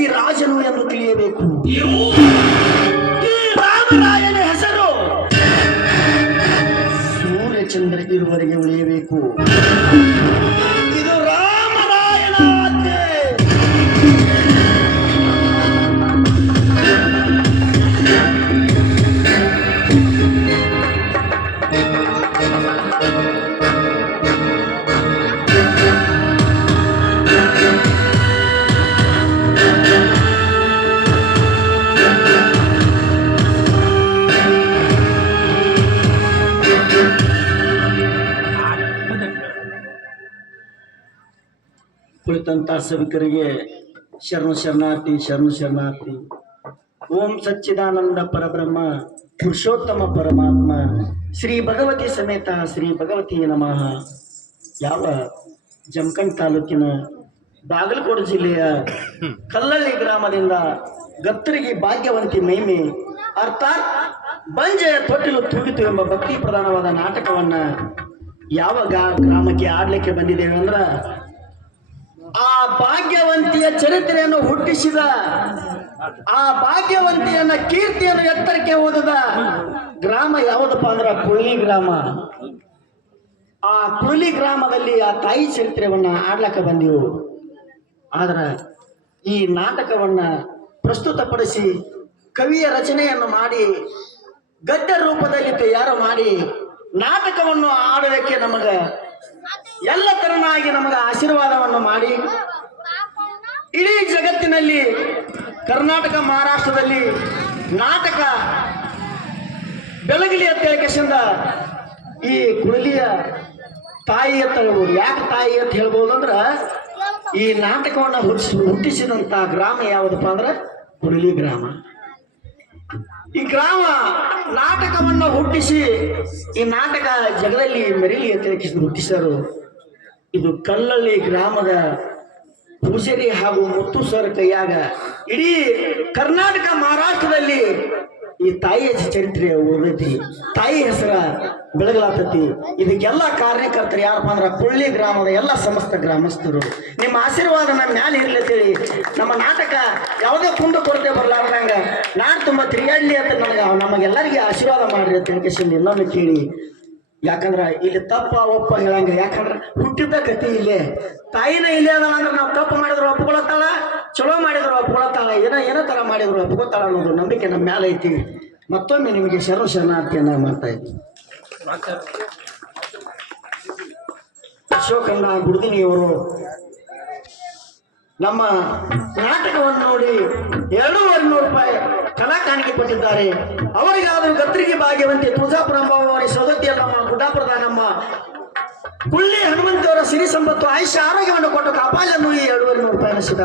ಈ ರಾಜನು ಎಂದು ತಿಳಿಯಬೇಕು. ಈ ರಾಮರಾಯನ ಹೆಸರು ಸೂರ್ಯಚಂದ್ರ ಇರುವರೆಗೆ ಉಳಿಯಬೇಕು. ಇದು ರಾಮರಾಯನ ಆಜ್ಞೆ. ಕುಳಿತಂತ ಸಭಿಕರಿಗೆ ಶರಣು ಶರಣಾರ್ಥಿ, ಶರಣು ಶರಣಾರ್ಥಿ. ಓಂ ಸಚ್ಚಿದಾನಂದ ಪರಬ್ರಹ್ಮ ಪುರುಷೋತ್ತಮ ಪರಮಾತ್ಮ ಶ್ರೀ ಭಗವತಿ ಸಮೇತ ಶ್ರೀ ಭಗವತಿ ನಮಃ. ಯಾವ ಜಮಖಂಡಿ ತಾಲೂಕಿನ ಬಾಗಲಕೋಟೆ ಜಿಲ್ಲೆಯ ಕಲ್ಲಳ್ಳಿ ಗ್ರಾಮದಿಂದ ಗತ್ತರಿಗೆ ಭಾಗ್ಯವಂತಿ ಮೈಮೆ ಅರ್ಥಾತ್ ಬಂಜೆಯ ತೊಟ್ಟಿಲು ತೂಗಿತು ಎಂಬ ಭಕ್ತಿ ಪ್ರಧಾನವಾದ ನಾಟಕವನ್ನ ಯಾವ ಗ್ರಾಮಕ್ಕೆ ಆಡ್ಲಿಕ್ಕೆ ಬಂದಿದ್ದೇವೆ ಅಂದ್ರ, ಆ ಭಾಗ್ಯವಂತಿಯ ಚರಿತ್ರೆಯನ್ನು ಹುಟ್ಟಿಸಿದ, ಆ ಭಾಗ್ಯವಂತಿಯನ್ನ ಕೀರ್ತಿಯನ್ನು ಎತ್ತರಕ್ಕೆ ಓದದ ಗ್ರಾಮ ಯಾವುದಪ್ಪ ಅಂದ್ರ ಕುಳ್ಳಿ ಗ್ರಾಮ. ಆ ಕುಳ್ಳಿ ಗ್ರಾಮದಲ್ಲಿ ಆ ತಾಯಿ ಚರಿತ್ರೆಯನ್ನ ಆಡ್ಲಕ್ಕ ಬಂದೆವು. ಆದ್ರ ಈ ನಾಟಕವನ್ನ ಪ್ರಸ್ತುತಪಡಿಸಿ ಕವಿಯ ರಚನೆಯನ್ನು ಮಾಡಿ ಗದ್ಯ ರೂಪದಲ್ಲಿ ತಯಾರು ಮಾಡಿ ನಾಟಕವನ್ನು ಆಡೋದಕ್ಕೆ ನಮಗ ಎಲ್ಲ ತರನಾಗಿ ನಮಗ ಆಶೀರ್ವಾದವನ್ನು ಮಾಡಿ ಇಡೀ ಜಗತ್ತಿನಲ್ಲಿ ಕರ್ನಾಟಕ ಮಹಾರಾಷ್ಟ್ರದಲ್ಲಿ ನಾಟಕ ಬೆಳಗಲಿ ಅಂತ ಹೇಳಿಕೆಸಿಂದ ಈ ಕುಳಲಿಯ ತಾಯಿ ಅಂತ ಹೇಳ್ಬೋದು. ಯಾಕೆ ತಾಯಿ ಅಂತ ಹೇಳ್ಬೋದು ಅಂದ್ರ, ಈ ನಾಟಕವನ್ನ ಹುಟ್ಟಿಸಿದಂತ ಗ್ರಾಮ ಯಾವುದಪ್ಪ ಅಂದ್ರ ಕುಳಲಿ ಗ್ರಾಮ. ಈ ಗ್ರಾಮ ನಾಟಕವನ್ನ ಹುಟ್ಟಿಸಿ ಈ ನಾಟಕ ಜಗದಲ್ಲಿ ಮೆರೀಲಿ ಅಂತ ಹೇಳಿಕೆಸಿಂದ ಹುಟ್ಟಿಸರು. ಇದು ಕಲ್ಲಳ್ಳಿ ಗ್ರಾಮದ ಪೂಜಾರಿ ಹಾಗೂ ಮುತ್ತು ಸರ್ ಕೈಯಾಗ ಇಡೀ ಕರ್ನಾಟಕ ಮಹಾರಾಷ್ಟ್ರದಲ್ಲಿ ಈ ತಾಯಿಯ ಚರಿತ್ರೆ ಓದೈತಿ, ತಾಯಿ ಹೆಸರ ಬೆಳಗಲಾತತಿ. ಇದಕ್ಕೆಲ್ಲ ಕಾರ್ಯಕರ್ತರು ಯಾರಪ್ಪ ಅಂದ್ರ ಕುಳ್ಳಿ ಗ್ರಾಮದ ಎಲ್ಲ ಸಮಸ್ತ ಗ್ರಾಮಸ್ಥರು. ನಿಮ್ಮ ಆಶೀರ್ವಾದ ನಮ್ಮ ಮ್ಯಾಲೆ ಇರ್ಲತ್ತೇಳಿ ನಮ್ಮ ನಾಟಕ ಯಾವುದೇ ಕುಂದು ಕೊರತೆ ಬರ್ಲಾರ್ದಂಗ ನಾಡು ತುಂಬ ತಿರುಗಾಡ್ಲಿ ಅಂತ ನಮಗೆಲ್ಲರಿಗೆ ಆಶೀರ್ವಾದ ಮಾಡ್ರಿ ಅಂತ ಹೇಳ್ಕೇಶನ್ ಇನ್ನೊಮ್ಮೆ ಕೇಳಿ. ಯಾಕಂದ್ರ ಇಲ್ಲಿ ತಪ್ಪ ಒಪ್ಪ ಹೇಳಂಗ, ಯಾಕಂದ್ರ ಹುಟ್ಟಿದ್ದ ಗತಿ ಇಲ್ಲೇ, ತಾಯಿನ ಇಲ್ಲೇ ಅದ ಅಂದ್ರೆ ನಾವು ತಪ್ಪು ಮಾಡಿದ್ರು ಒಪ್ಕೊಳತ್ತಾಳ, ಚಲೋ ಮಾಡಿದ್ರು ಒಪ್ಕೊಳತ್ತಾಳ, ಏನೋ ತರ ಮಾಡಿದ್ರು ಒಪ್ಕೊತಾಳ ಅನ್ನೋದು ನಂಬಿಕೆ ನಮ್ಮ ಮ್ಯಾಲ ಐತಿ. ಮತ್ತೊಮ್ಮೆ ನಿಮಗೆ ಶರಣು ಶರಣಾರ್ಥಿಯನ್ನ ಮಾಡ್ತಾ ಇದ್ವಿ. ಅಶೋಕಣ್ಣ ಗುಡ್ದಿನಿಯವರು ನಮ್ಮ ನಾಟಕವನ್ನು ನೋಡಿ 2,200 ರೂಪಾಯಿ ಕಲಾ ಕಾಣಿಕೆ ಕೊಟ್ಟಿದ್ದಾರೆ. ಅವರಿಗಾದರೂ ಗತ್ರಿಗೆ ಭಾಗ್ಯವಂತಿ ತುಳಜಾಪುರ ಅಂಬಾವರಿ ಸೌದತ್ತಿಯ ನಮ್ಮ ಗುಡ್ಡಾಪುರದ ನಮ್ಮ ಕುಳ್ಳಿ ಹನುಮಂತವರ ಸಿರಿ ಸಂಪತ್ತು ಆಯುಷ್ಯ ಆರೋಗ್ಯವನ್ನು ಕೊಟ್ಟು ಕಾಪಾಲನ್ನು ಈ 2,200 ರೂಪಾಯಿನ ಸಿದ್ಧ